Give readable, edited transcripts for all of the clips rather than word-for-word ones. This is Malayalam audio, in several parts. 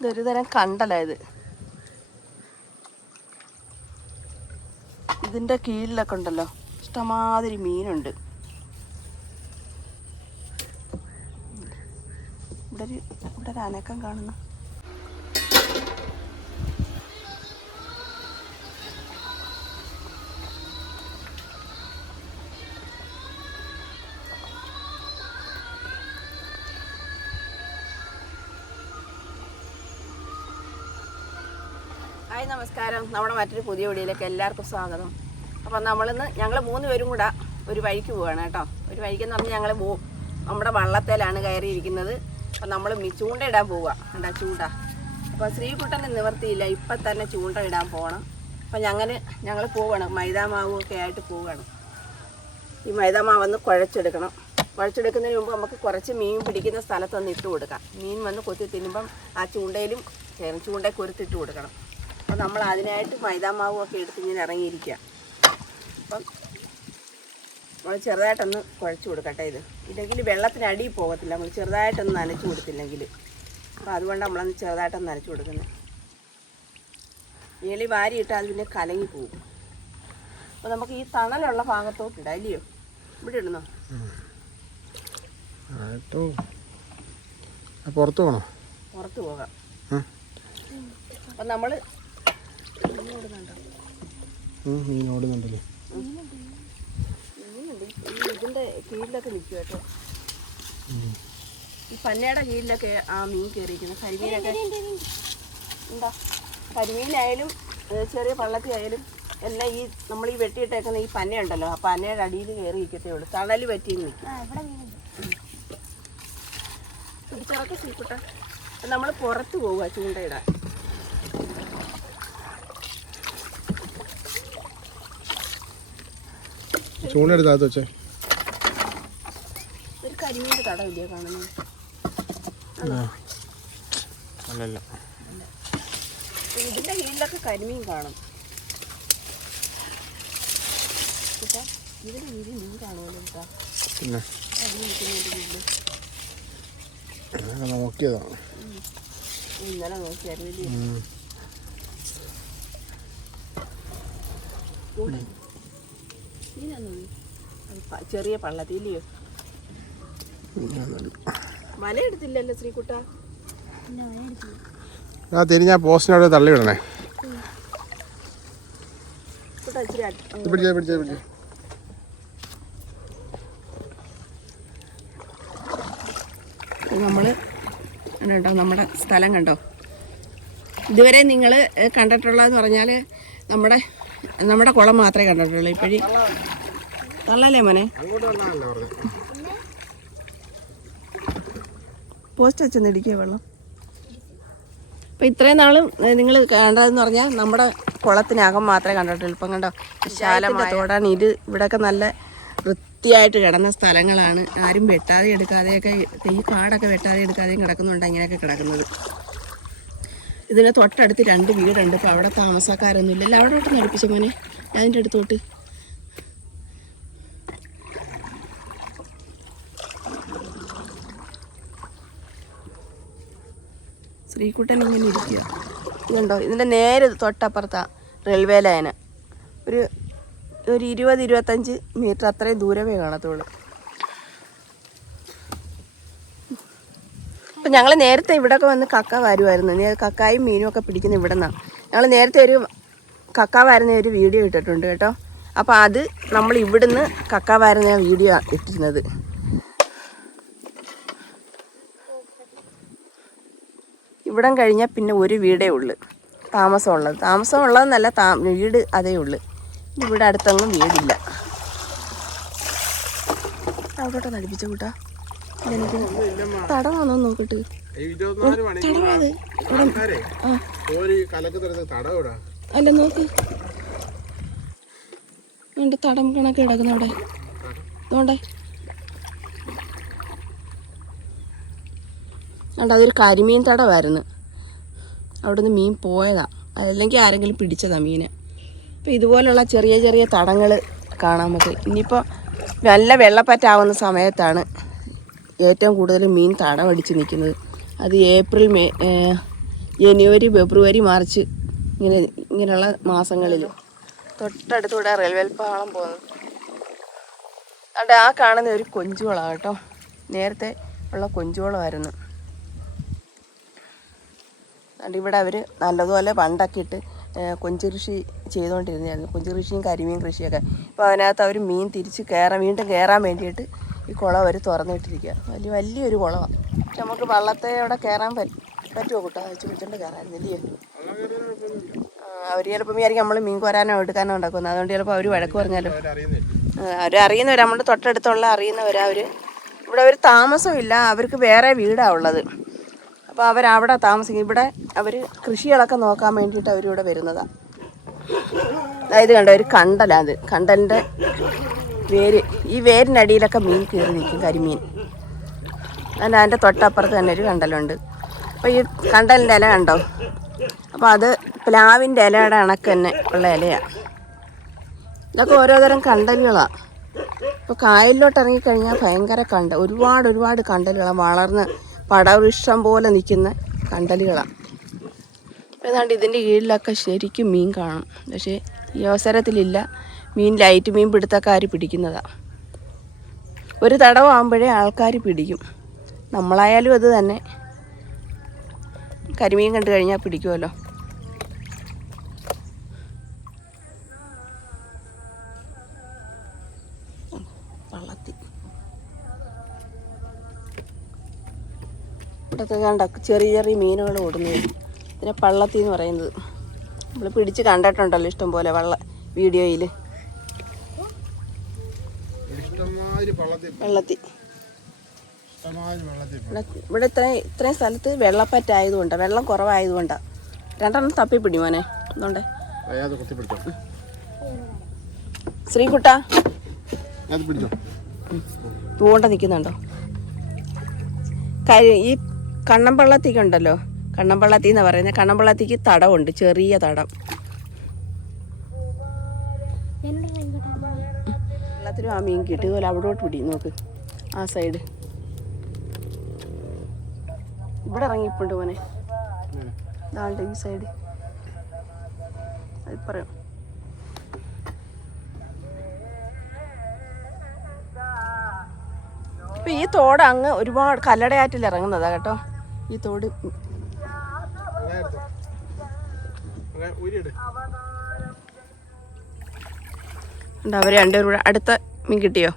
ഇതൊരു തരം കണ്ടല ഇത്. ഇതിൻ്റെ കീഴിലൊക്കെ ഉണ്ടല്ലോ ഇഷ്ടമാതിരി മീനുണ്ട്. ഇവിടെ ഒരു അനക്കം കാണുന്നു. ഹായ്, നമസ്കാരം. നമ്മുടെ മറ്റൊരു പുതിയ വീഡിയോയിലേക്ക് എല്ലാവർക്കും സ്വാഗതം. അപ്പം ഞങ്ങൾ 3 പേരും കൂടെ ഒരു വഴിക്ക് പോവുകയാണ് കേട്ടോ. ഒരു വഴിക്കെന്ന് പറഞ്ഞാൽ ഞങ്ങൾ നമ്മുടെ വള്ളത്തേലാണ് കയറിയിരിക്കുന്നത്. അപ്പം നമ്മൾ ചൂണ്ടയിടാൻ പോവുക. എന്താ ചൂണ്ട. അപ്പോൾ ശ്രീകുട്ടന് നിവർത്തിയില്ല, ഇപ്പം തന്നെ ചൂണ്ട ഇടാൻ പോകണം. അപ്പം ഞങ്ങൾ പോവുകയാണ്, മൈദാമാവും ഒക്കെ ആയിട്ട് പോവുകയാണ്. ഈ മൈദാമാവൊന്ന് കുഴച്ചെടുക്കണം. കുഴച്ചെടുക്കുന്നതിന് മുമ്പ് നമുക്ക് കുറച്ച് മീൻ പിടിക്കുന്ന സ്ഥലത്തൊന്ന് ഇട്ട് കൊടുക്കാം. മീൻ വന്ന് കൊത്തി തിന്നുമ്പം ആ ചൂണ്ടയിലും ചൂണ്ടയിൽ കൊരുത്തിട്ട് കൊടുക്കണം. അപ്പോൾ നമ്മൾ അതിനായിട്ട് മൈദാമാവും ഒക്കെ എടുത്ത് ഇങ്ങനെ ഇറങ്ങിയിരിക്കുക. അപ്പം നമ്മൾ ചെറുതായിട്ടൊന്ന് കുഴച്ച് കൊടുക്കട്ടെ. ഇല്ലെങ്കിൽ വെള്ളത്തിന് അടിയിൽ പോകത്തില്ല, നമ്മൾ ചെറുതായിട്ടൊന്ന് നനച്ച് കൊടുത്തില്ലെങ്കിൽ. അപ്പോൾ അതുകൊണ്ട് നമ്മളൊന്ന് ചെറുതായിട്ടൊന്ന് നനച്ച് കൊടുക്കുന്നത്. എളി വാരിയിട്ട് അത് പിന്നെ കലങ്ങി പോകും. അപ്പോൾ നമുക്ക് ഈ തണലുള്ള ഭാഗത്തോട്ടിടാം, ഇല്ലയോ? ഇവിടെ ഇടുന്നോ? പുറത്ത് പോകണം. പുറത്ത് പോകാം. അപ്പം നമ്മൾ മീനോടുന്നുണ്ടല്ലോ. ഇതിൻ്റെ കീഴിലൊക്കെ നിൽക്കും കേട്ടോ. ഈ പന്നയുടെ കീഴിലൊക്കെ ആ മീൻ കയറിയിരിക്കുന്നത്. കരിമീനൊക്കെ എന്താ, കരിമീനായാലും ചെറിയ പള്ളത്തിയായാലും എല്ലാം ഈ നമ്മൾ ഈ വെട്ടിയിട്ടേക്കുന്ന ഈ പന്നയുണ്ടല്ലോ, ആ പന്നയുടെ അടിയിൽ കയറിയിരിക്കത്തേ ഉള്ളൂ. തണൽ പറ്റി നിൽക്കും. പിടിച്ചിറക്കി സീക്കുട്ട. നമ്മൾ പുറത്ത് പോവുക ചൂണ്ടയിടാൻ. ചൂണ്ട എടുത്താത്ത വെച്ചേ. ഒരു കരിമീൻ്റെ തടവില്ലേ കാണുന്നത്? അല്ലല്ല, ഇതിൻ്റെ കീഴിലൊക്കെ കരിമീൻ കാണും. ഇതിൻ്റെ കീഴിൽ മീൻ കാണുമല്ലോ കേട്ടോ. പിന്നെ നോക്കിയതാണ്, ഇന്നലെ നോക്കിയായിരുന്നില്ലേ? ചെറിയ പള്ളത്തില്ലയോ? മല എടുത്തില്ലല്ലോ ശ്രീകുട്ട. തിരിഞ്ഞാ പോസ്റ്റിനോട് തള്ളി വിടണേ. നമ്മള് കണ്ടോ, നമ്മുടെ സ്ഥലം കണ്ടോ. ഇതുവരെ നിങ്ങൾ കണ്ടിട്ടുള്ളതെന്ന് പറഞ്ഞാൽ നമ്മുടെ കുളം മാത്രമേ കണ്ടിട്ടുള്ളൂ. ഇപ്പോഴും തള്ളല്ലേ മോനെ? പോസ്റ്റ് വെച്ചെന്ന് ഇടിക്കുക വെള്ളം. അപ്പം ഇത്രയും നാളും നിങ്ങൾ കണ്ടതെന്ന് പറഞ്ഞാൽ നമ്മുടെ കുളത്തിനകം മാത്രമേ കണ്ടിട്ടുള്ളൂ. ഇപ്പം കണ്ടോ, വിശാലമായ തോടാണ് ഇത്. ഇവിടെയൊക്കെ നല്ല വൃത്തിയായിട്ട് കിടന്ന സ്ഥലങ്ങളാണ്. ആരും വെട്ടാതെ എടുക്കാതെയൊക്കെ, ഈ കാടൊക്കെ വെട്ടാതെ എടുക്കാതെയും കിടക്കുന്നുണ്ട്. ഇങ്ങനെയൊക്കെ കിടക്കുന്നത്. ഇതിന് തൊട്ടടുത്ത് 2 വീടുണ്ട്. ഇപ്പോൾ അവിടെ താമസക്കാരൊന്നും ഇല്ലല്ലോ. അവിടെ തൊട്ട് നടിപ്പിച്ച മോനെ, അതിൻ്റെ അടുത്തോട്ട്. ശ്രീകുട്ടൻ ഇങ്ങനെ ഇരിക്കുക. ഇതുണ്ടോ, ഇതിൻ്റെ നേരെ തൊട്ടപ്പുറത്താ റെയിൽവേ ലൈന. ഒരു 20-25 മീറ്റർ അത്രയും ദൂരമേ കാണത്തുള്ളൂ. അപ്പം ഞങ്ങൾ നേരത്തെ ഇവിടെയൊക്കെ വന്ന് കക്ക വരുമായിരുന്നു. കക്കായും മീനും ഒക്കെ പിടിക്കുന്ന ഇവിടെ നിന്നാണ്. ഞങ്ങൾ നേരത്തെ ഒരു കക്ക വരുന്ന ഒരു വീഡിയോ ഇട്ടിട്ടുണ്ട് കേട്ടോ. അപ്പോൾ അത് നമ്മൾ ഇവിടുന്ന് കക്ക വരുന്ന വീഡിയോ ഇട്ടിരുന്നത്. ഇവിടം കഴിഞ്ഞാൽ പിന്നെ ഒരു വീടേ ഉള്ളു താമസമുള്ളതെന്നല്ല, വീട് അതേ ഉള്ളു. ഇവിടെ അടുത്തൊന്നും വീടില്ല. അവിടോട്ടെ നടിപ്പിച്ച കൂട്ടാ. തടവാണോ നോക്കട്ട്. അല്ല നോക്ക്, ഉണ്ട് തടം കണക്ക് കിടക്കുന്ന അവിടെ. അതുകൊണ്ടേ അതുകൊണ്ട് അതൊരു കരിമീൻ തടമായിരുന്നു. അവിടെ നിന്ന് മീൻ പോയതാ, അതല്ലെങ്കിൽ ആരെങ്കിലും പിടിച്ചതാ മീനെ. അപ്പോൾ ഇതുപോലുള്ള ചെറിയ ചെറിയ തടങ്ങൾ കാണാൻ നമുക്ക്. ഇനിയിപ്പോൾ നല്ല വെള്ളപ്പറ്റാവുന്ന സമയത്താണ് ഏറ്റവും കൂടുതൽ മീൻ തടമടിച്ച് നിൽക്കുന്നത്. അത് ഏപ്രിൽ ജനുവരി ഫെബ്രുവരി മാർച്ച് ഇങ്ങനെയുള്ള മാസങ്ങളിൽ തൊട്ടടുത്തൂടെ റെയിൽവേ പാളം പോകുന്നത്. അവിടെ ആ കാണുന്ന ഒരു കൊഞ്ചുവളമാണ് കേട്ടോ, നേരത്തെ ഉള്ള കൊഞ്ചുവളമായിരുന്നു. അതുകൊണ്ട് ഇവിടെ അവർ നല്ലതുപോലെ പണ്ടൊക്കെ ഇട്ട് കൊഞ്ച് കൃഷി ചെയ്തുകൊണ്ടിരുന്നതായിരുന്നു. കൊഞ്ച് കൃഷിയും കരിമീൻ കൃഷിയൊക്കെ. അപ്പോൾ അതിനകത്ത് അവർ മീൻ തിരിച്ച് വീണ്ടും കയറാൻ വേണ്ടിയിട്ട് ഈ കുളം അവർ തുറന്നിട്ടിരിക്കുക. വലിയൊരു കുളമാണ്. പക്ഷെ നമുക്ക് വള്ളത്തെ അവിടെ കയറാൻ പറ്റുമോ കൂട്ടോ? ചോദിച്ചുകൊണ്ട് കയറാനില്ലയോ? അവർ ചിലപ്പോൾ വിചാരിക്കും നമ്മൾ മീൻ കോരാനോ എടുക്കാനോ ഉണ്ടാക്കുന്നത്. അതുകൊണ്ട് ചിലപ്പോൾ അവർ വഴക്ക് പറഞ്ഞാലോ. അവരറിയുന്നവർ, നമ്മുടെ തൊട്ടടുത്തുള്ള അറിയുന്നവരാ അവർ. ഇവിടെ അവർ താമസമില്ല, അവർക്ക് വേറെ വീടാണ് ഉള്ളത്. അപ്പോൾ അവരവിടെ താമസിക്കും. ഇവിടെ അവർ കൃഷികളൊക്കെ നോക്കാൻ വേണ്ടിയിട്ട് അവരിവിടെ വരുന്നതാണ്. അതായത് കണ്ടോ, ഒരു കണ്ടലാണ്. അത് കണ്ടലിൻ്റെ വേര്, ഈ വേരിനടിയിലൊക്കെ മീൻ കയറി നിൽക്കും, കരിമീൻ. അതിൻ്റെ തൊട്ടപ്പുറത്ത് തന്നെ ഒരു കണ്ടലുണ്ട്. അപ്പോൾ ഈ കണ്ടലിൻ്റെ ഇല കണ്ടോ, അപ്പോൾ അത് പ്ലാവിൻ്റെ ഇലയുടെ കണക്ക് തന്നെ ഉള്ള ഇലയാണ്. ഇതൊക്കെ ഓരോതരം കണ്ടലുകളാണ്. ഇപ്പോൾ കായലിലോട്ട് ഇറങ്ങിക്കഴിഞ്ഞാൽ ഭയങ്കര ഒരുപാട് കണ്ടലുകളാണ്. വളർന്ന് പടവൃക്ഷം പോലെ നിൽക്കുന്ന കണ്ടലുകളാണ്. ഏതാണ്ട് ഇതിൻ്റെ കീഴിലൊക്കെ ശരിക്കും മീൻ കാണും. പക്ഷേ ഈ അവസരത്തിലില്ല. ലൈറ്റ് മീൻ പിടുത്തക്കാർ പിടിക്കുന്നതാണ്. ഒരു തടവാകുമ്പോഴേ ആൾക്കാർ പിടിക്കും. നമ്മളായാലും അത് തന്നെ. കരിമീൻ കണ്ടു കഴിഞ്ഞാൽ പിടിക്കുമല്ലോ. വള്ളത്തി ഇവിടത്തെ കണ്ട ചെറിയ മീനുകൾ ഓടുന്നത്. ഇതിനെ പള്ളത്തി എന്ന് പറയുന്നത്. നമ്മൾ പിടിച്ച് കണ്ടിട്ടുണ്ടല്ലോ ഇഷ്ടം പോലെ വീഡിയോയിൽ. വെള്ളത്തി ഇവിടെ ഇത്രയും സ്ഥലത്ത് വെള്ളപ്പറ്റായതുകൊണ്ടാണ്, വെള്ളം കുറവായതുകൊണ്ടാണ്. രണ്ടെണ്ണം തപ്പിപ്പിടി മോനെ. അതുകൊണ്ടേ ശ്രീകുട്ട തൂണ്ട നിൽക്കുന്നുണ്ടോ? ഈ കണ്ണമ്പള്ളത്തിക്കുണ്ടല്ലോ, കണ്ണമ്പള്ളത്തി എന്ന് പറയുന്നത്. കണ്ണമ്പള്ളത്തിക്ക് തടമുണ്ട്, ചെറിയ തടം. വെള്ളത്തിലും ആ മീൻ കിട്ടും. ഇതുപോലെ അവിടോട്ട് പിടി നോക്ക്, ആ സൈഡ്. ഇവിടെ ഇറങ്ങിയിട്ടുണ്ട് മോനെ, ഇതാണ്ട് ഈ സൈഡ്. അത് പറയാം. ഇപ്പം ഈ തോട് അങ്ങ് ഒരുപാട് കല്ലടയാറ്റിൽ ഇറങ്ങുന്നതാണ് കേട്ടോ ഈ തോട്. അവർ രണ്ടുപേരും കൂടെ അടുത്ത മീൻ കിട്ടിയോ?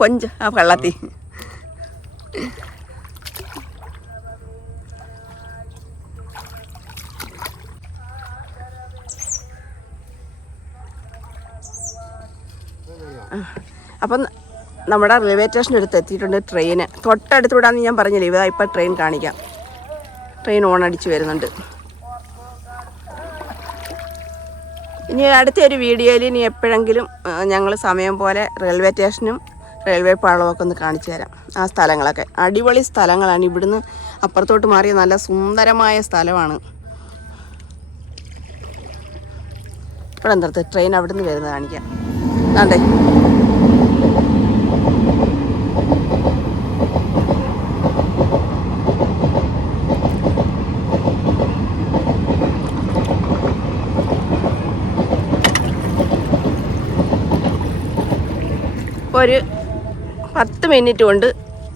കൊഞ്ച് ആ വെള്ളത്തി. അപ്പം നമ്മുടെ റെയിൽവേ സ്റ്റേഷൻ്റെ അടുത്ത് എത്തിയിട്ടുണ്ട് ട്രെയിന്. തൊട്ടടുത്ത് വിടാമെന്ന് ഞാൻ പറഞ്ഞില്ലേ, ഇതാ ഇപ്പം ട്രെയിൻ കാണിക്കാം. ട്രെയിൻ ഓണടിച്ച് വരുന്നുണ്ട്. ഇനി അടുത്തൊരു വീഡിയോയിൽ ഇനി എപ്പോഴെങ്കിലും ഞങ്ങൾ സമയം പോലെ റെയിൽവേ സ്റ്റേഷനും റെയിൽവേ പാളമൊക്കെ ഒന്ന് കാണിച്ചു തരാം. ആ സ്ഥലങ്ങളൊക്കെ അടിപൊളി സ്ഥലങ്ങളാണ്. ഇവിടുന്ന് അപ്പുറത്തോട്ട് മാറിയ നല്ല സുന്ദരമായ സ്ഥലമാണ്. ഇവിടെ നിർത്ത്, ട്രെയിൻ അവിടെ നിന്ന് വരുന്നത് കാണിക്കാം. അതെ, ഒരു 10 മിനിറ്റ് കൊണ്ട്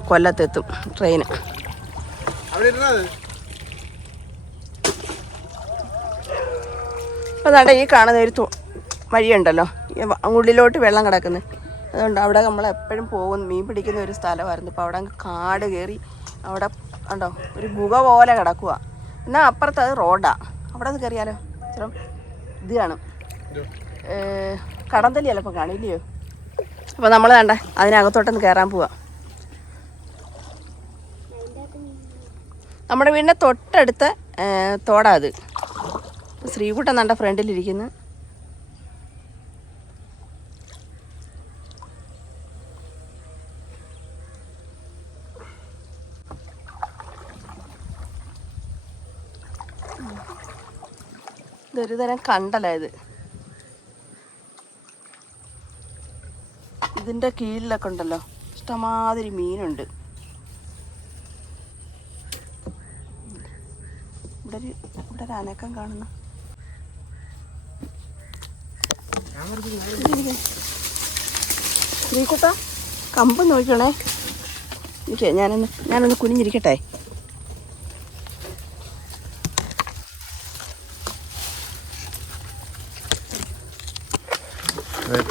കൊല്ലത്തെത്തും ട്രെയിന്. അപ്പോൾ നട ഈ കാണുന്ന ഒരു വഴിയുണ്ടല്ലോ, ഉള്ളിലോട്ട് വെള്ളം കിടക്കുന്നത്. അതുകൊണ്ട് അവിടെ നമ്മളെപ്പോഴും പോകും. മീൻ പിടിക്കുന്ന ഒരു സ്ഥലമായിരുന്നു. ഇപ്പോൾ അവിടെ കാട് കയറി അവിടെ ഉണ്ടോ ഒരു ഗുഹ പോലെ കിടക്കുക. എന്നാൽ അപ്പുറത്ത് അത് റോഡാണ്. അവിടെ നിന്ന് കയറിയാലോ ചില ഇത് കാണും, കടന്തല്ലി ചിലപ്പോൾ കാണില്ലയോ. അപ്പോൾ നമ്മൾ കണ്ട അതിനകത്തോട്ടൊന്ന് കയറാൻ പോവാം. നമ്മുടെ വീടിൻ്റെ തൊട്ടടുത്ത തോടാ അത്. ശ്രീകുട്ടൻ കണ്ട ഫ്രണ്ടിലിരിക്കുന്നു. ഇതൊരു തരം കണ്ടലായത്. ഇതിൻ്റെ കീഴിലൊക്കെ ഉണ്ടല്ലോ ഇഷ്ടമാതിരി മീനുണ്ട്. ഇവിടെ ഒരു അനക്കം കാണുന്നു. ശ്രീകുട്ട കമ്പ് നോക്കണേ. ഇരിക്കേ, ഞാനൊന്ന് കുനിഞ്ഞിരിക്കട്ടെ.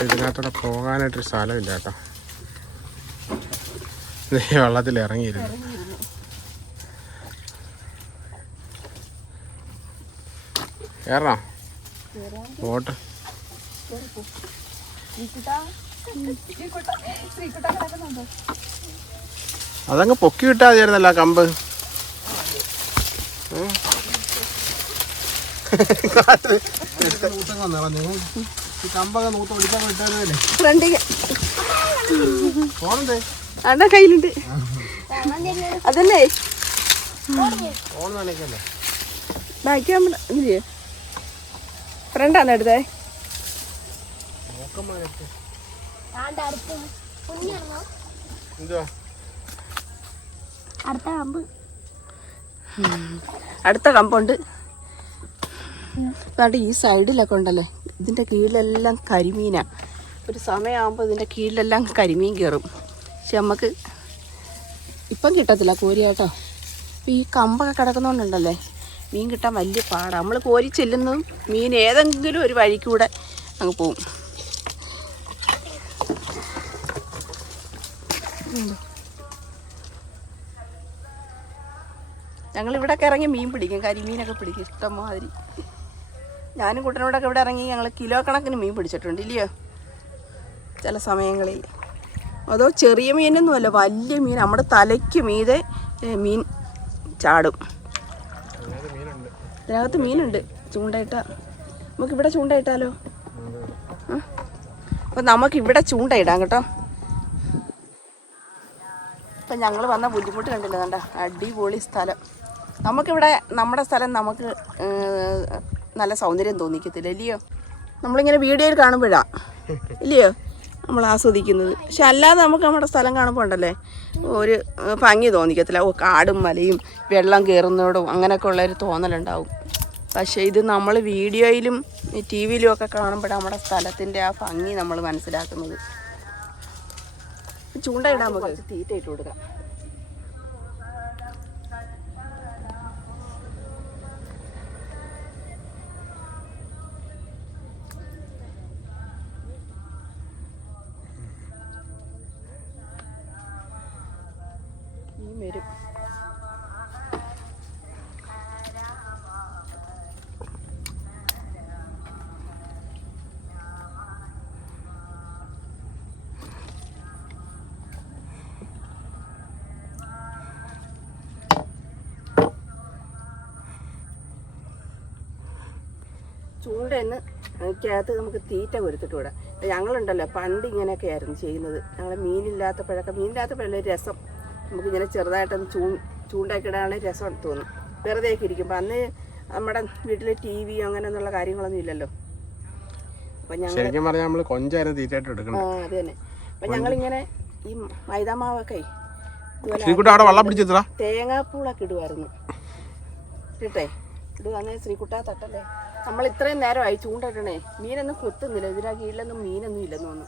ഇതിനകത്തൂടെ പോകാനായിട്ടൊരു സ്ഥലമില്ല കേട്ടോ. വെള്ളത്തിൽ ഇറങ്ങിയിരുന്നു. കയറണോ ബോട്ട്? അതങ്ങ് പൊക്കി വിട്ടാൽ മതിയായിരുന്നല്ലോ കമ്പ്. കമ്പൊക്കെ നൂത്ത് പിടിക്കാൻ വിട്ടാലേ ഫോണെന്തേ അതാ കയ്യിലുണ്ട്. അതല്ലേ ഫോൺ നനയ്ക്കല്ലേ? ബാക്ക് ക്യാമറ ഇല്ലേ? ഫ്രണ്ടാണ് എടുത്തേ. അടുത്ത കമ്പുണ്ട്. അതുകൊണ്ട് ഈ സൈഡിലൊക്കെ ഉണ്ടല്ലേ, ഇതിൻ്റെ കീഴിലെല്ലാം കരിമീനാ. ഒരു സമയമാകുമ്പോൾ ഇതിൻ്റെ കീഴിലെല്ലാം കരിമീൻ കയറും. പക്ഷെ നമുക്ക് ഇപ്പം കിട്ടത്തില്ല കോരിയാട്ടോ. ഈ കമ്പൊക്കെ കിടക്കുന്നതുകൊണ്ടുണ്ടല്ലേ മീൻ കിട്ടാൻ വലിയ പാടാണ്. നമ്മൾ കോരി ചെല്ലുന്നതും മീൻ ഏതെങ്കിലും ഒരു വഴിക്കൂടെ അങ്ങ് പോവും. ഞങ്ങളിവിടെയൊക്കെ ഇറങ്ങി മീൻ പിടിക്കും, കരിമീനൊക്കെ പിടിക്കും ഇഷ്ടംമാതിരി. ഞാനും കുട്ടനോടൊക്കെ ഇവിടെ ഇറങ്ങി ഞങ്ങൾ കിലോ കണക്കിന് മീൻ പിടിച്ചിട്ടുണ്ട് ഇല്ലയോ ചില സമയങ്ങളിൽ. അതോ ചെറിയ മീനൊന്നുമല്ല, വലിയ മീൻ നമ്മുടെ തലയ്ക്ക് മീതെ മീൻ ചാടും. ഇതിനകത്ത് മീനുണ്ട്. ചൂണ്ടയിട്ടാ നമുക്കിവിടെ ചൂണ്ടയിട്ടാലോ? അപ്പം നമുക്കിവിടെ ചൂണ്ടയിടാം കേട്ടോ. ഇപ്പം ഞങ്ങൾ വന്ന ബുദ്ധിമുട്ട് കണ്ടില്ല, കണ്ട അടിപൊളി സ്ഥലം. നമുക്കിവിടെ നമ്മുടെ സ്ഥലം നമുക്ക് നല്ല സൗന്ദര്യം തോന്നിക്കത്തില്ല ഇല്ലയോ? നമ്മളിങ്ങനെ വീഡിയോയിൽ കാണുമ്പോഴാണ് ഇല്ലയോ നമ്മൾ ആസ്വദിക്കുന്നത്. പക്ഷെ അല്ലാതെ നമുക്ക് നമ്മുടെ സ്ഥലം കാണുമ്പോൾ ഉണ്ടല്ലേ ഒരു ഭംഗി തോന്നിക്കത്തില്ല. കാടും മലയും വെള്ളം കയറുന്നതോടും അങ്ങനെയൊക്കെ ഉള്ളൊരു തോന്നലുണ്ടാവും. പക്ഷേ ഇത് നമ്മൾ വീഡിയോയിലും ടി വിയിലും ഒക്കെ കാണുമ്പോഴാണ് നമ്മുടെ സ്ഥലത്തിൻ്റെ ആ ഭംഗി നമ്മൾ മനസ്സിലാക്കുന്നത്. ചൂണ്ടയിടാൻ നമുക്ക് തീറ്റ ഇട്ട് കൊടുക്കാം. വരും ചൂണ്ടയെന്ന് അതിനകത്ത് നമുക്ക് തീറ്റ കൊടുത്തിട്ട് വിടാം. ഞങ്ങളുണ്ടല്ലോ പണ്ട് ഇങ്ങനെയൊക്കെ ആയിരുന്നു ചെയ്യുന്നത്. ഞങ്ങൾ മീനില്ലാത്തപ്പോഴല്ലേ രസം. നമുക്കിങ്ങനെ ചെറുതായിട്ടൊന്ന് ചൂണ്ടയൊക്കെ ഇടാനുള്ള രസം തോന്നും വെറുതെ ഒക്കെ ഇരിക്കുമ്പോൾ. അന്ന് നമ്മുടെ വീട്ടിൽ ടി വി അങ്ങനെയൊന്നുള്ള കാര്യങ്ങളൊന്നും ഇല്ലല്ലോ. അപ്പം ഞങ്ങൾ അത് തന്നെ. അപ്പം ഞങ്ങളിങ്ങനെ ഈ മൈദാമാവൊക്കെ തേങ്ങാപ്പൂളൊക്കെ ഇടുമായിരുന്നു. ഇട്ടേ ഇടുവാന്നേ ശ്രീകുട്ട തട്ടല്ലേ. നമ്മൾ ഇത്രയും നേരമായി ചൂണ്ടയിടണേ, മീനൊന്നും കൊത്തുന്നില്ല. ഇതിനാ കീഴിലൊന്നും മീനൊന്നും ഇല്ലെന്ന് തോന്നുന്നു.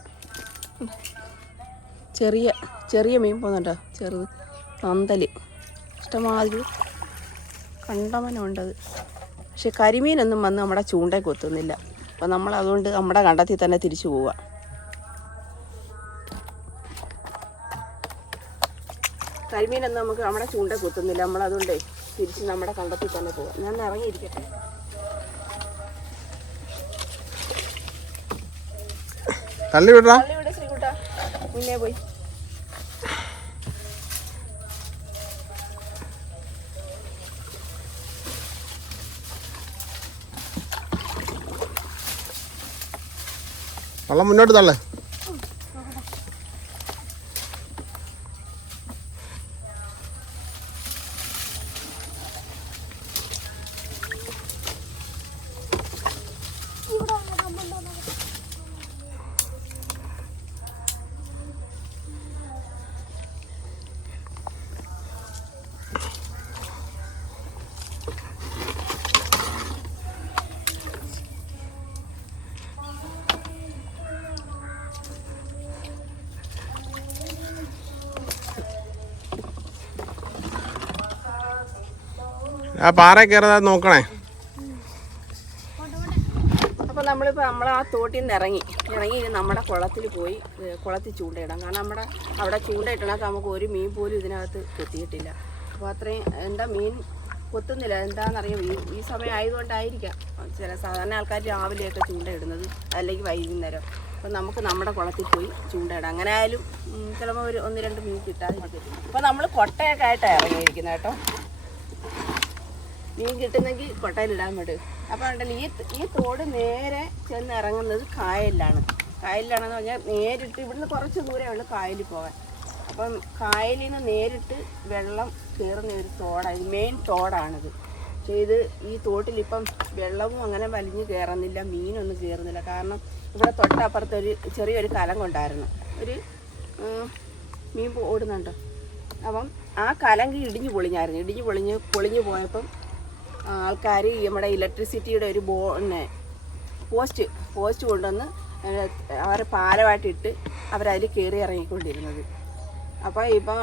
ചെറിയ മീൻ പോകുന്നുണ്ടോ? ചെറുത് നന്തല് ഇഷ്ടമാതിരി കണ്ടമനുണ്ടത്. പക്ഷെ കരിമീനൊന്നും വന്ന് നമ്മുടെ ചൂണ്ടയിൽ കൊത്തുന്നില്ല. അപ്പം നമ്മൾ അതുകൊണ്ട് നമ്മുടെ കണ്ടത്തിൽ തന്നെ തിരിച്ചു പോവുക. കരിമീനൊന്നും നമുക്ക് നമ്മുടെ ചൂണ്ടയിൽ കൊത്തുന്നില്ല. നമ്മളതുകൊണ്ടേ തിരിച്ച് നമ്മുടെ കണ്ടത്തിൽ തന്നെ പോവാം. ഞാൻ ഇറങ്ങിയിരിക്കട്ടെ. തള്ളിവിട ശ്രീകുട്ടാ, മുന്നേ പോയി. വള്ളം മുന്നോട്ട് തള്ളേ. ആ പാറ കയറാതെ നോക്കണേ. അപ്പോൾ നമ്മളിപ്പോൾ ആ തോട്ടിൽ നിന്ന് ഇറങ്ങി നമ്മുടെ കുളത്തിൽ പോയി കുളത്തിൽ ചൂണ്ടയിടാം. കാരണം അവിടെ ചൂണ്ടയിട്ടണക്ക് നമുക്ക് ഒരു മീൻ പോലും ഇതിനകത്ത് കൊത്തിയിട്ടില്ല. അപ്പോൾ അത്രയും എന്താ മീൻ കൊത്തുന്നില്ല, എന്താണെന്നറിയാം. ഈ സമയം ആയതുകൊണ്ടായിരിക്കാം ചില സാധാരണ ആൾക്കാർ രാവിലെയൊക്കെ ചൂണ്ടയിടുന്നത്, അല്ലെങ്കിൽ വൈകുന്നേരം. അപ്പോൾ നമുക്ക് നമ്മുടെ കുളത്തിൽ പോയി ചൂണ്ടയിടാം. അങ്ങനെ ആയാലും ചിലപ്പോൾ ഒരു 1-2 മീൻ കിട്ടാതിരിക്കും. അപ്പോൾ നമ്മൾ കൊട്ടയൊക്കെ ആയിട്ടാണ് ഇറങ്ങിയിരിക്കുന്നത് കേട്ടോ. മീൻ കിട്ടുന്നെങ്കിൽ കൊട്ടയിലിടാൻ വിടും. അപ്പോൾ ഉണ്ടല്ലോ ഈ തോട് നേരെ ചെന്ന് ഇറങ്ങുന്നത് കായലിലാണെന്ന് പറഞ്ഞാൽ നേരിട്ട് ഇവിടുന്ന് കുറച്ച് ദൂരമേ ഉള്ളൂ കായലിൽ പോകാൻ. അപ്പം കായലിൽ നിന്ന് നേരിട്ട് വെള്ളം കയറുന്ന ഒരു തോടാണ്, മെയിൻ തോടാണിത്. പക്ഷേ ഈ തോട്ടിലിപ്പം വെള്ളവും അങ്ങനെ വലിഞ്ഞ് കയറുന്നില്ല, മീനൊന്നും കയറുന്നില്ല. കാരണം ഇവിടെ തൊട്ടപ്പുറത്തൊരു ചെറിയൊരു കലങ്കുണ്ടായിരുന്നു, ഒരു മീൻ ഓടുന്നുണ്ടോ. അപ്പം ആ കലങ്ക് ഇടിഞ്ഞു പൊളിഞ്ഞു പോയപ്പം ആൾക്കാർ നമ്മുടെ ഇലക്ട്രിസിറ്റിയുടെ ഒരു പോസ്റ്റ് കൊണ്ടുവന്ന് അവരെ പാലമായിട്ടിട്ട് അവരതിൽ കയറി ഇറങ്ങിക്കൊണ്ടിരുന്നത്. അപ്പോൾ ഇപ്പം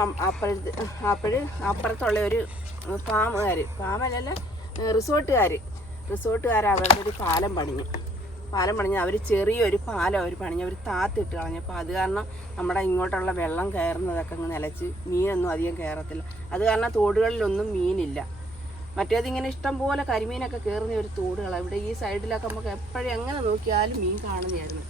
അപ്പുറത്തുള്ള ഒരു ഫാമല്ല റിസോർട്ടുകാർ അവരുടെ ഒരു പാലം പണിഞ്ഞ് അവർ ചെറിയൊരു പാലം പണിഞ്ഞ് അവർ താത്തിട്ട് കളഞ്ഞു. അപ്പോൾ അത് കാരണം നമ്മുടെ ഇങ്ങോട്ടുള്ള വെള്ളം കയറുന്നതൊക്കെ അങ്ങ് നിലച്ച് മീനൊന്നും അധികം കയറത്തില്ല. അത് കാരണം തോടുകളിലൊന്നും മീനില്ല. മറ്റേതിങ്ങനെ ഇഷ്ടം പോലെ കരിമീനൊക്കെ കയറുന്ന ഒരു തോടുകളാണ്. ഇവിടെ ഈ സൈഡിലൊക്കെ നമുക്ക് എപ്പോഴും എങ്ങനെ നോക്കിയാലും മീൻ കാണുന്നതായിരുന്നു.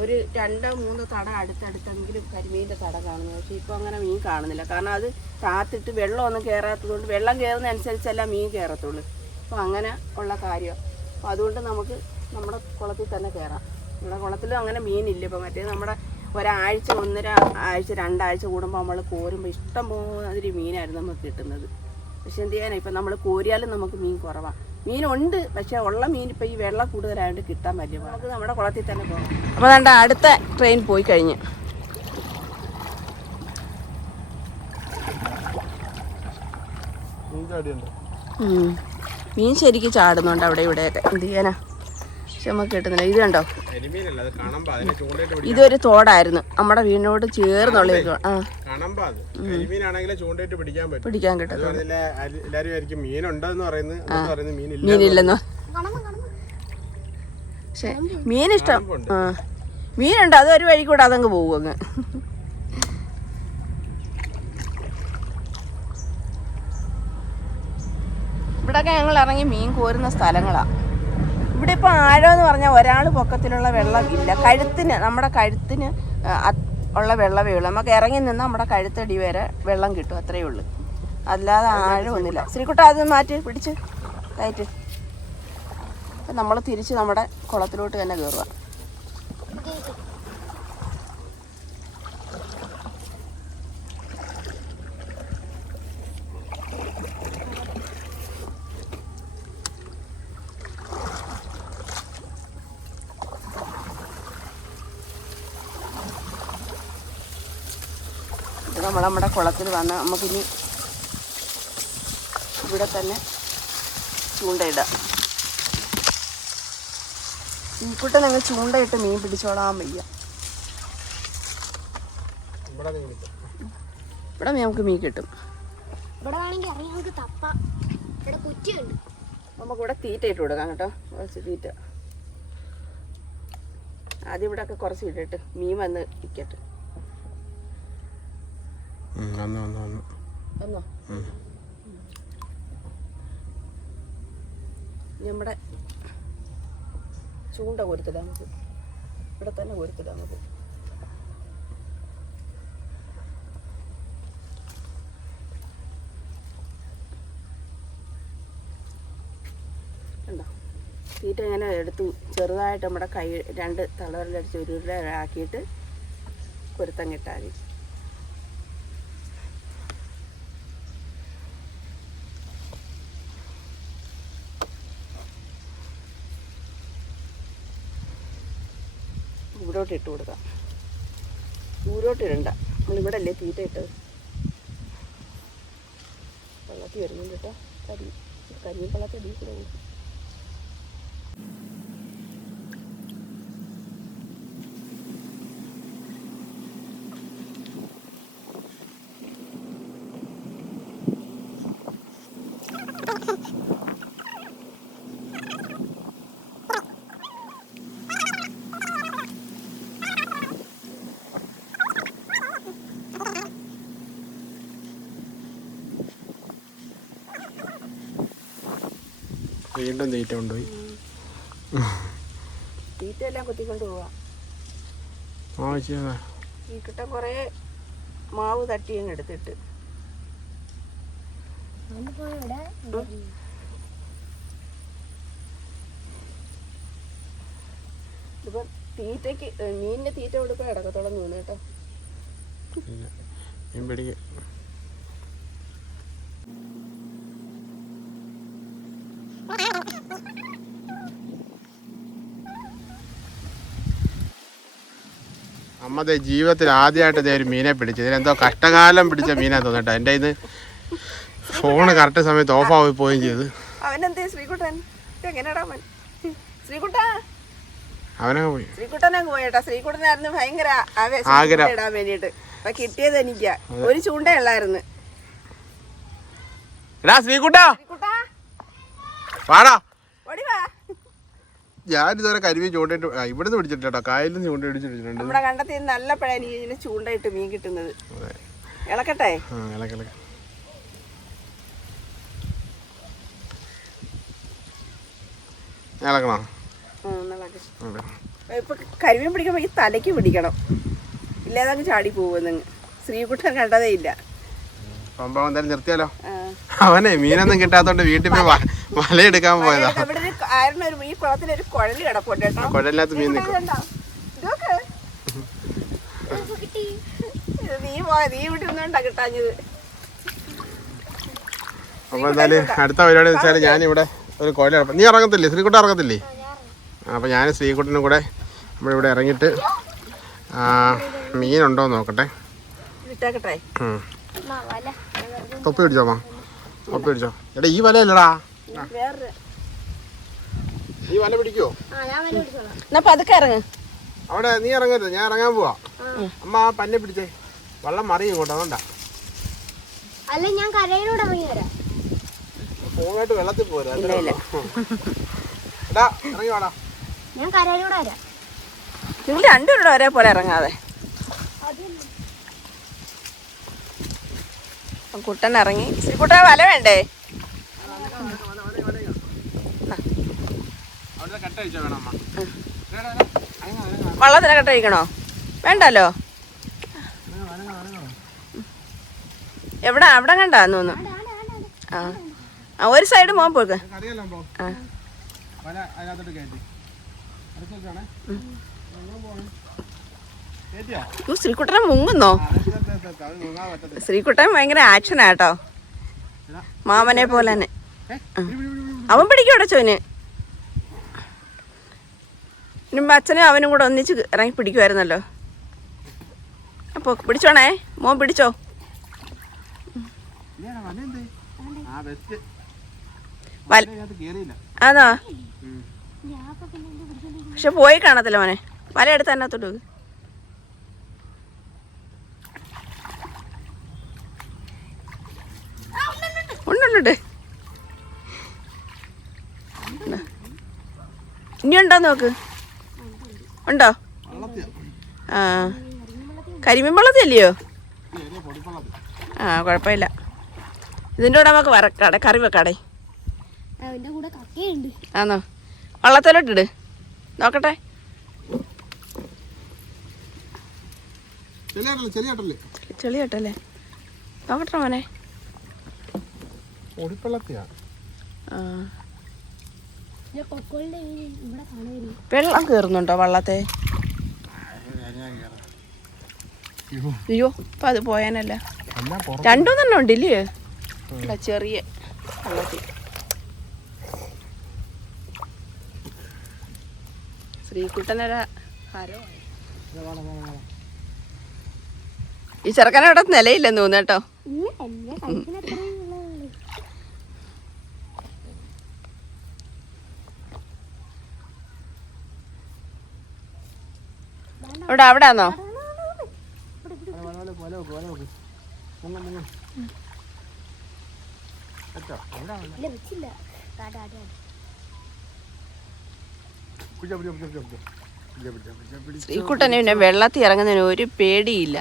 ഒരു 2-3 തട അടുത്തടുത്തെങ്കിലും കരിമീൻ്റെ തട കാണുന്നു. പക്ഷേ ഇപ്പോൾ അങ്ങനെ മീൻ കാണുന്നില്ല. കാരണം അത് താത്തിട്ട് വെള്ളമൊന്നും കയറാത്തതുകൊണ്ട്, വെള്ളം കയറുന്നതനുസരിച്ചല്ല മീൻ കയറത്തുള്ളൂ. അപ്പോൾ അങ്ങനെ ഉള്ള കാര്യമാണ്. അപ്പോൾ അതുകൊണ്ട് നമുക്ക് നമ്മുടെ കുളത്തിൽ തന്നെ കയറാം. നമ്മുടെ കുളത്തിലും അങ്ങനെ മീനില്ല. ഇപ്പോൾ മറ്റേത് നമ്മുടെ ഒരാഴ്ച 1.5 ആഴ്ച 2 ആഴ്ച കൂടുമ്പോൾ നമ്മൾ കോരുമ്പോൾ ഇഷ്ടം പോലെ മീനായിരുന്നു നമുക്ക് കിട്ടുന്നത്. പക്ഷെ എന്ത് ചെയ്യാനാണ്, ഇപ്പം നമ്മൾ കോരിയാലും നമുക്ക് മീൻ കുറവാണ്. മീനുണ്ട്, പക്ഷേ ഉള്ള മീൻ ഇപ്പോൾ ഈ വെള്ളം കൂടുതലായതുകൊണ്ട് കിട്ടാൻ പറ്റില്ല. നമുക്ക് നമ്മുടെ കുളത്തിൽ തന്നെ പോകാം. അപ്പോൾ വേണ്ട, അടുത്ത ട്രെയിൻ പോയി കഴിഞ്ഞ് മീൻ ശരിക്കും ചാടുന്നുണ്ട് അവിടെ ഇവിടെയൊക്കെ. എന്ത് ചെയ്യാനാ, പക്ഷെ നമുക്ക് കിട്ടുന്നില്ല. ഇത് കണ്ടോ, ഇതൊരു തോടായിരുന്നു നമ്മുടെ വീടിനോട് ചേർന്നുള്ള പിടിക്കാൻ കിട്ടും. മീനില്ലെന്നോ, പക്ഷെ മീനിഷ്ടം. മീനുണ്ട്, അതൊരു വഴി കൂടെ അതങ്ങ് പോകും അങ്ങ്. ഇവിടെയൊക്കെ ഞങ്ങൾ ഇറങ്ങി മീൻ കോരുന്ന സ്ഥലങ്ങളാണ്. ഇവിടെ ഇപ്പോൾ ആഴമെന്ന് പറഞ്ഞാൽ ഒരാൾ പൊക്കത്തിലുള്ള വെള്ളം ഇല്ല. നമ്മുടെ കഴുത്തിന് ഉള്ള വെള്ളമേ ഉള്ളൂ. നമുക്ക് ഇറങ്ങി നിന്ന് നമ്മുടെ കഴുത്തടി വരെ വെള്ളം കിട്ടും, അത്രയേ ഉള്ളൂ. അല്ലാതെ ആഴമൊന്നുമില്ല. ശ്രീകുട്ട അത് മാറ്റി പിടിച്ച് കയറ്റ്. അപ്പം നമ്മൾ തിരിച്ച് നമ്മുടെ കുളത്തിലോട്ട് തന്നെ കയറുക. നമ്മുടെ കുളത്തിൽ വന്ന് നമുക്കിനി ഇവിടെ തന്നെ ചൂണ്ടയിടാം. ഈക്കുട്ടൻ ഞങ്ങൾ ചൂണ്ടയിട്ട് മീൻ പിടിച്ചോളാൻ വയ്യ. ഇവിടെ നമുക്ക് മീൻ കിട്ടും. നമുക്കിവിടെ തീറ്റ ഇട്ട് കൊടുക്കാം കേട്ടോ, കുറച്ച് തീറ്റ. ആദ്യം ഇവിടെ ഒക്കെ കുറച്ച് ഇട്ടിട്ട് മീൻ വന്ന് ഇരിക്കട്ടെ. നമ്മുടെ ചൂണ്ട കോരിത്തിടാം നമുക്ക്, ഇവിടെ തന്നെ കോരിത്തിടാം നമുക്ക്. കണ്ടോ, തീറ്റ ഇങ്ങനെ എടുത്ത് ചെറുതായിട്ട് നമ്മുടെ കൈ 2 തളവരിലടിച്ച് ഉരുളയാക്കിയിട്ട് കൊരുത്തം കിട്ടാൻ. ദൂരോട്ട് ഇട്ട് കൊടുക്കാം. ദൂരോട്ട് ഇടണ്ട, നമ്മളിവിടെ അല്ലേ തീറ്റ ഇട്ടത്. വെള്ളത്തിൽ വരുന്നുണ്ട് കേട്ടോ, കരിമീൻവെള്ളത്തിൽ അടിയിൽ കൂടെ പോകും. വീണ്ടും തീറ്റ കൊണ്ടുപോയി. തീറ്റ എല്ലാം കുത്തിക്കൊണ്ട് പോവാ. ഈ കിട്ട കൊറേ മാവ് തട്ടി അങ്ങ് എടുത്തിട്ട് ഇപ്പൊ തീറ്റക്ക് മീനിന്റെ തീറ്റ കൊടുക്കാൻ കിടക്കത്തോളം തോന്നു കേട്ടോ. അമ്മ ജീവിതത്തിൽ ആദ്യമായിട്ട് ഇതേ ഒരു മീനെ പിടിച്ചു. ഇതിനെന്തോ കഷ്ടകാലം പിടിച്ച മീനാ തോന്നട്ടോ. എൻ്റെ ഇത് ഫോണ് കറക്റ്റ് സമയത്ത് ഓഫായി പോവുകയും ചെയ്ത്. അവനെന്തേ ശ്രീകുട്ടൻ എങ്ങനെയാടാ ശ്രീകുട്ടാ അവനങ്ങ് പോയി. ശ്രീകുട്ടനങ്ങ് പോയേട്ടാ. ശ്രീകുട്ടനായിരുന്നു ഭയങ്കര ആവേശം ഇടാൻ വേണ്ടിട്ട്. അപ്പൊ കിട്ടിയത് എനിക്കാ. ഒരു ചൂണ്ട ഉള്ളായിരുന്നു. ശ്രീകുട്ടാ വാടാ. ഓടിവാ. ഞാനിതുവരെ കരിമീൻ ചൂണ്ടയിട്ട് ഇവിടുന്ന് പിടിച്ചിട്ടോ. കായലിൽ ചൂണ്ട പിടിച്ചിട്ടുണ്ട്. നമ്മുടെ കണ്ടത്തിൽ നല്ല പഴയ ഇങ്ങനെ ചൂണ്ടയിട്ട് മീൻ കിട്ടുന്നത്. ഇളക്കട്ടെ. ഇളക്കണോ? ഇപ്പൊ കരിമീൻ പിടിക്കുമ്പോ ഈ തലയ്ക്ക് പിടിക്കണം, ഇല്ലാതെ ചാടി പോകുന്നു. ശ്രീകുട്ടൻ കണ്ടതേ ഇല്ല. സംഭവം എന്തായാലും നിർത്തിയാലോ. അവനെ മീനൊന്നും കിട്ടാത്തോണ്ട് വീട്ടിൽ പോയി വലയെടുക്കാൻ പോയതാ. ഈ കുളത്തിലൊരു കുഴല് കിടപ്പുണ്ട് കേട്ടോ. കുഴലിനകത്ത് മീൻ നീ വീട്ടിൽ കിട്ടാഞ്ഞത്. അപ്പൊ എന്തായാലും അടുത്ത പരിപാടി വെച്ചാൽ ഞാനിവിടെ ഒരു കുഴൽ കിടപ്പം. നീ ഇറങ്ങത്തില്ലേ? ശ്രീകുട്ടൻ ഇറങ്ങത്തില്ലേ? അപ്പൊ ഞാൻ ശ്രീകുട്ടനും കൂടെ നമ്മളിവിടെ ഇറങ്ങിയിട്ട് മീനുണ്ടോ നോക്കട്ടെ. തൊപ്പി പിടിച്ചോ അമ്മ, തൊപ്പി പിടിച്ചോ. എടാ ഈ വലയല്ലടാ. നീ വല പിടിക്കുവോ? അവിടെ നീ ഇറങ്ങരുത്, ഞാൻ ഇറങ്ങാൻ പോവാ. അമ്മ ആ പന്നെ പിടിച്ചേ, വെള്ളം മറിയും ഇങ്ങോട്ട്. അതുകൊണ്ടാ ഫോണായിട്ട് വെള്ളത്തിൽ പോരാ. എടാ ഇറങ്ങി വാടാ. നിങ്ങൾ രണ്ടുപേരുടെ ഒരേപോലെ ഇറങ്ങാതെ. കുട്ടൻ ഇറങ്ങി. ശ്രീകുട്ടൻ വല വേണ്ടേ? വള്ളത്തിനെ കട്ട കഴിക്കണോ? വേണ്ടല്ലോ. എവിടെ? അവിടെ കണ്ടാന്ന് തോന്നുന്നു. ആ ഒരു സൈഡ് മോൻ പോക്ക്. ശ്രീകുട്ടനെ മുങ്ങുന്നോ? ശ്രീകുട്ടൻ ഭയങ്കര ആക്ഷനാട്ടോ, മാമനെ പോലെ തന്നെ. അവൻ പിടിക്കൂടെ ചോന്. ഇനിമ്പോ അച്ഛനും അവനും കൂടെ ഒന്നിച്ച് ഇറങ്ങി പിടിക്കുമായിരുന്നല്ലോ. അപ്പൊ പിടിച്ചോണേ മോൻ, പിടിച്ചോ. ആണോ? പക്ഷെ പോയി കാണത്തില്ല മോനെ. വല എടുത്ത് അതിനകത്തോട്ട് ഉണ്ടുണ്ട്. ഇനിയുണ്ടോ നോക്ക്. ഉണ്ടോ? ആ കരിമീൻ വെള്ളത്തില്ലയോ? ആ കുഴപ്പമില്ല. ഇതിൻ്റെ കൂടെ നമുക്ക് വറക്കാടെ കറി വെക്കാടേ. ആണോ? വള്ളത്തിലോട്ടിട് നോക്കട്ടെ. ചെളിയാട്ടല്ലേ? നോക്കട്ടെ മോനെ. വെള്ളം കേറുന്നുണ്ടോ വള്ളത്തെ? അയ്യോ ഇപ്പൊ അത് പോയാനല്ല. രണ്ടും തന്നെ ഉണ്ടില്ലേ? ചെറിയ വള്ളത്തിൽ. ശ്രീകുട്ടനൊരു ഹരമായി. ഈ ചെറുക്കനവിടെ നിലയില്ലെന്ന് തോന്നുന്നു കേട്ടോ. അവിടെ അവിടാന്നോ? ശ്രീകുട്ടന് പിന്നെ വെള്ളത്തിൽ ഇറങ്ങുന്നതിന് ഒരു പേടിയില്ല.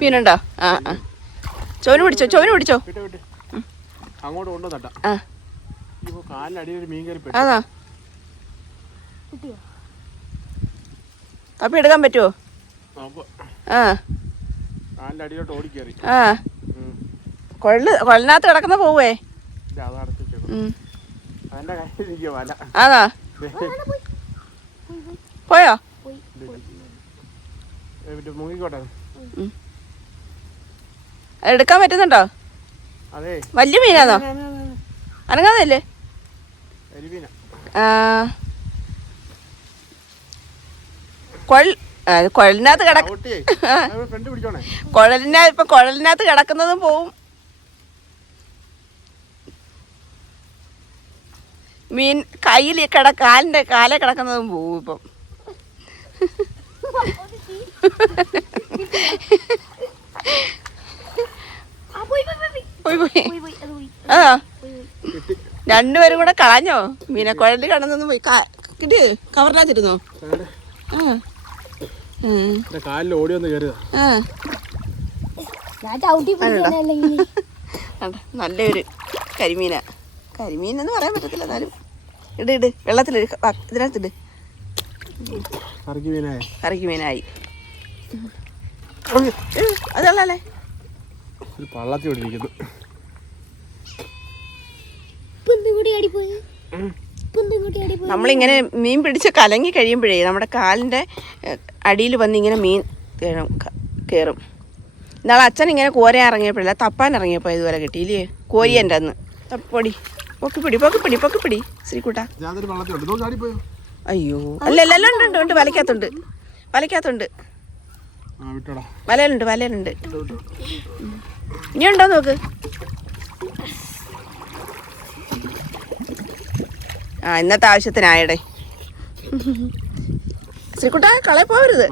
മീനുണ്ടോ? ആ ആ, ചോന് പിടിച്ചോ, ചോന് പിടിച്ചോ. അങ്ങോട്ട് കൊണ്ടു തട്ടാ. കാലിനടിയിൽ മീൻ കയറി അതാ തപ്പി എടുക്കാൻ പറ്റുമോ? ആ കാലിന്റെ അടിയിലോട്ട് ഓടിക്കേറി. ആ കൊള്ളിനകത്ത് കിടക്കുന്ന പോവേ. അതാ പോയോ? മുങ്ങിക്കോട്ടെ. എടുക്കാൻ പറ്റുന്നുണ്ടോ? വലിയ മീനാണോ? അനങ്ങാതല്ലേ? കുഴലിനകത്ത് കുഴലിനകത്ത് കിടക്കുന്നതും പോവും. മീൻ കയ്യിൽ കാലിന്റെ കാലേ കിടക്കുന്നതും പോവും. ഇപ്പം ആ രണ്ടുപേരും കൂടെ കളഞ്ഞോ? മീനെ കുഴലിൽ കിടന്നൊന്നും പോയി. കിട്ടി കവറിനകത്തിരുന്നോ? കാലിൽ ഓടി വന്ന് കയറിയതാ. നല്ലൊരു കരിമീനാ. കരിമീനെന്ന് പറയാൻ പറ്റത്തില്ല, എന്നാലും ഇട് വെള്ളത്തിലിട്, ഇതിനകത്തിട്. കറിക്ക് മീനായി. അതല്ലേ പള്ളത്തി ഓടിയിരിക്കുന്നു. നമ്മളിങ്ങനെ മീൻ പിടിച്ച് കലങ്ങി കഴിയുമ്പോഴേ നമ്മുടെ കാലിൻ്റെ അടിയിൽ വന്ന് ഇങ്ങനെ മീൻ കയറും. ഇന്നാളെ അച്ഛൻ ഇങ്ങനെ കോരയാൻ ഇറങ്ങിയപ്പോഴല്ല, തപ്പാൻ ഇറങ്ങിയപ്പോൾ ഇതുപോലെ കിട്ടിയില്ലേ കോരിയൻ്റെ അന്ന്. പൊടി പൊക്കിപ്പിടി ശ്രീകുട്ട. അയ്യോ അല്ല ഉണ്ട് വലയ്ക്കകത്തുണ്ട് വലയിലുണ്ട്. ഇനി ഉണ്ടോ നോക്ക്. ആ ഇന്നത്തെ ആവശ്യത്തിനായടേ. ശ്രീകുട്ട കളയെ പോവരുത്.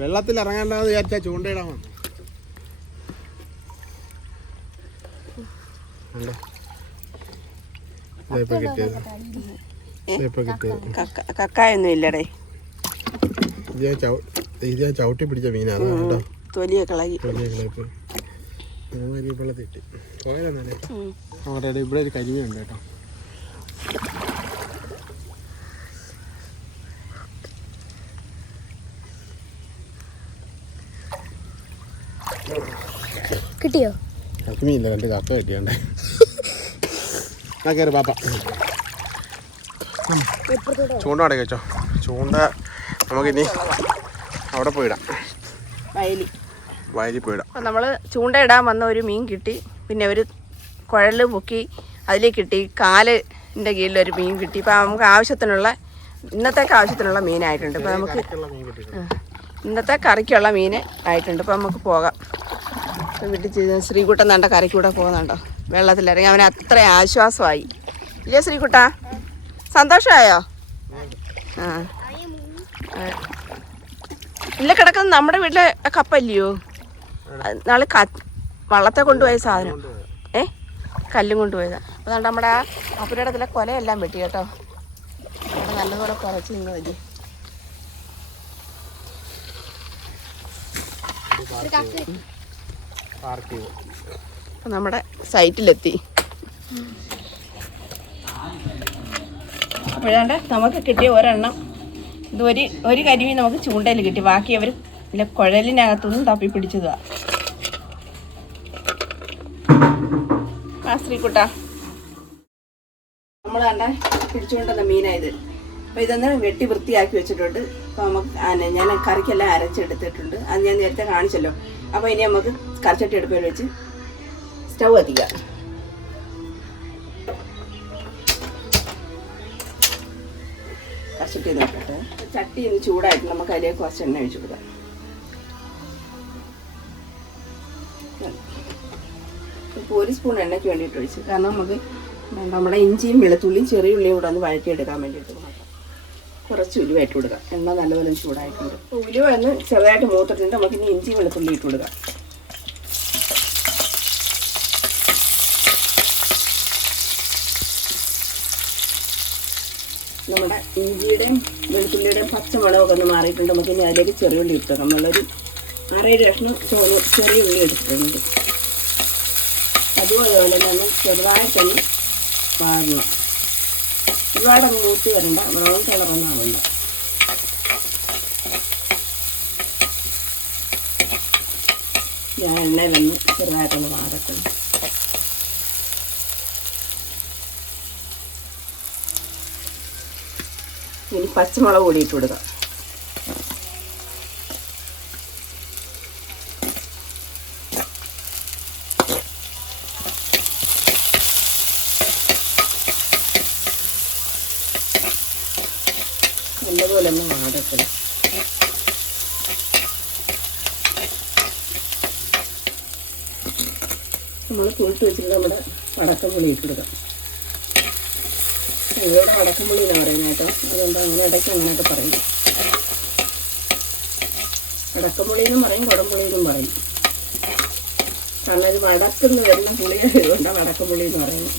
വെള്ളത്തിൽ ഇറങ്ങാണ്ടാന്ന് വിചാരിച്ചാ ചൂണ്ടയിടാൻ വന്നു. കക്കായൊന്നും ഇല്ലടേ. ഇത് ഞാൻ ചവിട്ടി പിടിച്ച മീനാണ് കേട്ടോ. തൊലിയൊക്കെ ഇളകി. വെള്ളത്തിട്ട് പോയാലേ അവിടെ ഇവിടെ ഒരു കരിമീനുണ്ട് കേട്ടോ. കിട്ടിയോ? കരിമീനില്ല, രണ്ട് കക്ക കിട്ടിയാണ്ടേ. കയറി പാപ്പ ചൂണ്ട അടക്കി വെച്ചോ. ചൂണ്ട നമുക്കിനി അവിടെ പോയിടാം, വയലിൽ പോയിടാം. അപ്പം നമ്മൾ ചൂണ്ടയിടാൻ വന്ന ഒരു മീൻ കിട്ടി. പിന്നെ ഒരു കുഴൽ പൊക്കി അതിലേക്ക് കിട്ടി. കാലിൻ്റെ കീഴിലൊരു മീൻ കിട്ടി. ഇപ്പം നമുക്ക് ഇന്നത്തേക്ക് ആവശ്യത്തിനുള്ള മീനായിട്ടുണ്ട്. ഇപ്പം നമുക്ക് ഇന്നത്തെ കറിക്കുള്ള മീൻ ആയിട്ടുണ്ട്. ഇപ്പം നമുക്ക് പോകാം. വീട്ടിൽ ചെയ്ത് ശ്രീകുട്ടൻ നണ്ട കറിക്കൂടെ പോകുന്നുണ്ടോ? വെള്ളത്തിലിറങ്ങി അവന് അത്ര ആശ്വാസമായി ഇല്ലേ ശ്രീകുട്ട? സന്തോഷമായോ? ആ ഇല്ല കിടക്കുന്നത് നമ്മുടെ വീട്ടിലെ കപ്പല്ലയോ? നാളെ വള്ളത്തെ കൊണ്ടുപോയ സാധനം കല്ലും കൊണ്ടുപോയതാ. അപ്പോൾ അതുകൊണ്ട് നമ്മുടെ ആ അപ്പുരയിടത്തിലെ കൊലയെല്ലാം വെട്ടി കേട്ടോ. അവിടെ നല്ലപോലെ കുറച്ച് നിന്ന് വലിയ അപ്പം നമ്മുടെ സൈറ്റിലെത്തി. അപ്പോഴാണ്ട് നമുക്ക് കിട്ടിയ ഒരെണ്ണം ഇത് ഒരു കരിമീൻ നമുക്ക് ചൂണ്ടയിൽ കിട്ടി. ബാക്കി അവർ ഇല്ല കുഴലിനകത്തുനിന്ന് തപ്പി പിടിച്ചതാണ്. ആ ശ്രീകുട്ട നമ്മൾ കണ്ട പിടിച്ചുകൊണ്ടുവന്ന മീനായത്. അപ്പോൾ ഇതൊന്ന് വെട്ടി വൃത്തിയാക്കി വെച്ചിട്ടുണ്ട്. അപ്പോൾ നമുക്ക് ഞാൻ കറിക്കെല്ലാം അരച്ചെടുത്തിട്ടുണ്ട്. അത് ഞാൻ നേരത്തെ കാണിച്ചല്ലോ. അപ്പോൾ ഇനി നമുക്ക് കറിച്ചട്ടി അടുപ്പിൽ വെച്ച് സ്റ്റൗ കത്തിക്കാം. കറിച്ചട്ടി നോക്കട്ടെ. ചട്ടി ഒന്ന് ചൂടായിട്ട് നമുക്ക് അതിലേക്ക് കുറച്ച് എണ്ണ ഒഴിച്ചു കൊടുക്കാം. ഇപ്പോൾ 1 സ്പൂൺ എണ്ണയ്ക്ക് വേണ്ടിയിട്ട് ഒഴിച്ച്. കാരണം നമുക്ക് നമ്മുടെ ഇഞ്ചിയും വെളുത്തുള്ളിയും ചെറിയ ഉള്ളിയും കൂടെ ഒന്ന് വഴറ്റിയെടുക്കാൻ വേണ്ടിയിട്ട് മാത്രം. കുറച്ച് ഉലുവ ഇട്ട് കൊടുക്കാം. എണ്ണ നല്ലപോലെ ചൂടായിട്ടുണ്ട്. ഉലുവ ഒന്ന് ചെറുതായിട്ട് മൂത്തിട്ടുണ്ട്. നമുക്കിനി ഇഞ്ചി വെളുത്തുള്ളി ഇട്ട് കൊടുക്കാം. നമ്മുടെ ഇഞ്ചിയുടെയും വെളുത്തുള്ളിയുടെയും പച്ചമുളകൊക്കെ ഒന്ന് മാറിയിട്ടുണ്ട്. നമുക്കിനി അതിലേക്ക് ചെറിയ ഉള്ളി ഇട്ട് വെക്കാം. നമ്മളൊരു 6-7 കഷ്ണം ചെറിയ ഉള്ളി എടുത്തിട്ടുണ്ട്. അതുപോലെ തന്നെ ചെറുതായിട്ടൊന്ന് വാഴണം. ഒരുപാടങ്ങ് മൂത്തി വരണ്ട, ബ്രൗൺ കളറൊന്നും ആവില്ല. ഞാൻ എണ്ണയിലൊന്ന് ചെറുതായിട്ടൊന്ന് വാടട്ടെ. ഇനി പച്ചമുളക് കൂടി ഇട്ട് കൊടുക്കാം. നല്ലപോലെ ഒന്ന് വാടട്ടെ. നമ്മൾ പുളിട്ട് വെച്ചിട്ട് നമ്മുടെ വടക്കംപുളി ഇട്ട് കൊടുക്കാം. ഇവിടെ വടക്കംപുളി എന്നാണ് പറയുന്നത് കേട്ടോ. അതുകൊണ്ട് അങ്ങനെ ഇടയ്ക്ക് അങ്ങനെയൊക്കെ പറയും. വടക്കംപുളി എന്നും പറയും, കുടംപുളി എന്നും പറയും. കാരണം ഇത് വടക്കുന്ന് വരുന്ന പുളിയുണ്ട് വടക്കംപുളി എന്ന് പറയുന്നത്.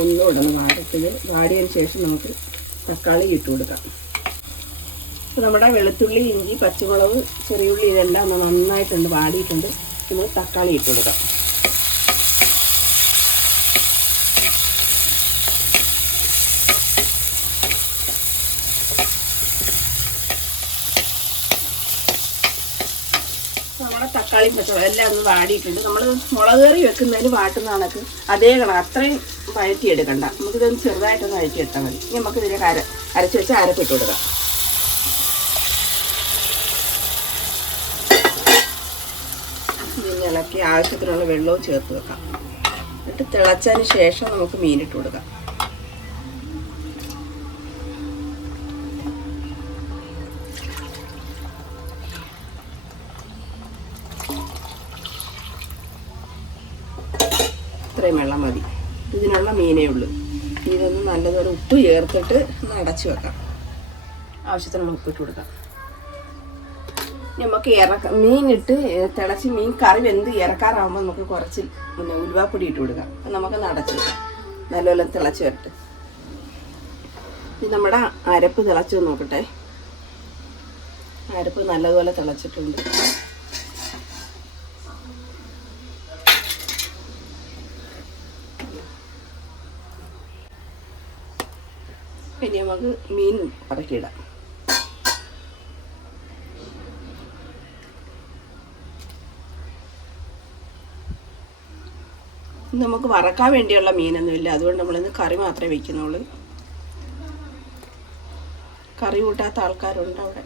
ഒന്നുകൂടെ ഒന്ന് വാടത്തില് വാടിയതിന് ശേഷം നമുക്ക് തക്കാളി ഇട്ട് കൊടുക്കാം. നമ്മുടെ വെളുത്തുള്ളി, ഇഞ്ചി, പച്ചമുളക്, ചെറിയുള്ളി ഇതെല്ലാം ഒന്ന് നന്നായിട്ടുണ്ട് വാടിയിട്ടുണ്ട്. നമ്മൾ തക്കാളി ഇട്ട് കൊടുക്കാം. നമ്മുടെ തക്കാളിയും പച്ചമുളക് എല്ലാം ഒന്ന് വാടിയിട്ടുണ്ട്. നമ്മൾ മുളക് കറി വെക്കുന്നതിന് വാട്ടുന്ന കണക്ക് അതേ കണക്ക് അത്രയും വഴറ്റിയെടുക്കണ്ട. നമുക്കിതൊന്ന് ചെറുതായിട്ടൊന്ന് വഴറ്റിയെടുത്താൽ മതി. ഇനി നമുക്ക് ഇതിലേക്ക് അരച്ച് വെച്ച് അരപ്പിട്ട് കൊടുക്കാം. ഇതിന് ഇളക്കി ആവശ്യത്തിനുള്ള വെള്ളവും ചേർത്ത് വെക്കാം. എന്നിട്ട് തിളച്ചതിന് ശേഷം നമുക്ക് മീനിട്ട് കൊടുക്കാം. ഇത്രയും വെള്ളം മതി. ഇതിനുള്ള മീനേ ഉള്ളൂ. ഇതൊന്ന് നല്ലതുപോലെ ഉപ്പ് ചേർത്തിട്ട് ഒന്ന് അടച്ചു വെക്കാം. ആവശ്യത്തിനുള്ള ഉപ്പിട്ട് കൊടുക്കാം. നമുക്ക് മീനിട്ട് തിളച്ച് മീൻ കറി വെന്ത് ഇറക്കാറാകുമ്പോൾ നമുക്ക് കുറച്ച് ഉലുവാപ്പൊടി ഇട്ട് കൊടുക്കാം. അപ്പം നമുക്കൊന്ന് അടച്ചു വെക്കാം. നല്ലപോലെ തിളച്ച് വരട്ടെ. ഇത് നമ്മുടെ അരപ്പ് തിളച്ച് നോക്കട്ടെ. അരപ്പ് നല്ലതുപോലെ തിളച്ചിട്ടുണ്ട്. ഇനി നമുക്ക് മീൻ ഇറക്കിയിടാം. നമുക്ക് വറക്കാൻ വേണ്ടിയുള്ള മീനൊന്നുമില്ല. അതുകൊണ്ട് നമ്മളിന്ന് കറി മാത്രമേ വയ്ക്കുന്നുള്ളൂ. കറി കൂട്ടാത്ത ആൾക്കാരുണ്ട് അവിടെ.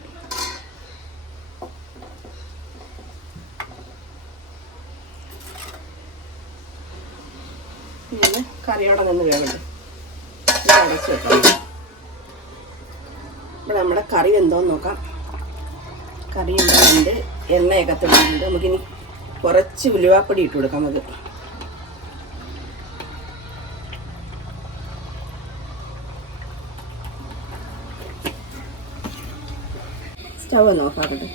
ഇങ്ങനെ കറിയോടെ നിന്ന് വേവട്ടെ. അടച്ച് വെക്കാം. ഇവിടെ നമ്മുടെ കറി എന്തോന്ന് നോക്കാം. കറി എന്താണ്ട് എണ്ണയൊക്കെ തെളിഞ്ഞിട്ടുണ്ട്. നമുക്കിനി കുറച്ച് ഉലുവാപ്പൊടി ഇട്ട് കൊടുക്കാം. നമുക്ക് സ്റ്റവ് ഒന്ന് ഓഫാക്കട്ടെ.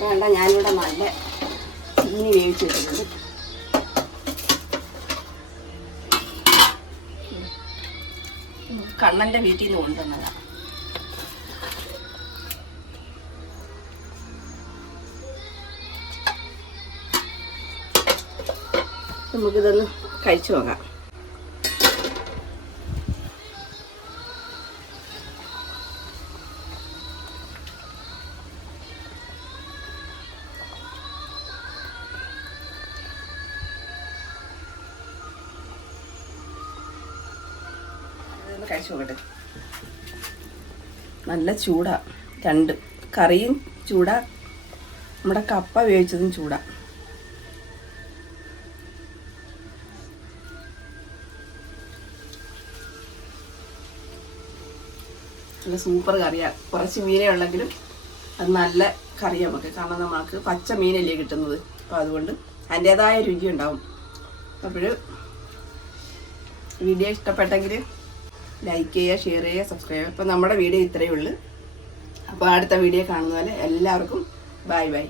വേണ്ട, ഞാനിവിടെ നല്ല ചീനി വേവിച്ചിട്ടുണ്ട്. കണ്ണൻ്റെ വീട്ടിൽ നിന്ന് കൊണ്ടുവന്നതാണ്. നമുക്കിതൊന്ന് കഴിച്ചു നോക്കാം. കഴിച്ചു നോക്കട്ടെ. നല്ല ചൂടാ. രണ്ട് കറിയും ചൂടാ, നമ്മുടെ കപ്പ വേവിച്ചതും ചൂടാ. നല്ല സൂപ്പർ കറിയാണ്. കുറച്ച് മീനേ ഉള്ളെങ്കിലും അത് നല്ല കറി നമുക്ക്. കാരണം നമുക്ക് പച്ച മീനല്ലേ കിട്ടുന്നത്. അപ്പോൾ അതുകൊണ്ട് അതിൻ്റേതായ രുചി ഉണ്ടാവും. അപ്പോൾ വീഡിയോ ഇഷ്ടപ്പെട്ടെങ്കിൽ ലൈക്ക് ചെയ്യുക, ഷെയർ ചെയ്യുക, സബ്സ്ക്രൈബ് ചെയ്യുക. അപ്പോൾ നമ്മുടെ വീഡിയോ ഇത്രയേ ഉള്ളൂ. അപ്പോൾ അടുത്ത വീഡിയോ കാണുന്ന പോലെ എല്ലാവർക്കും ബൈ ബൈ.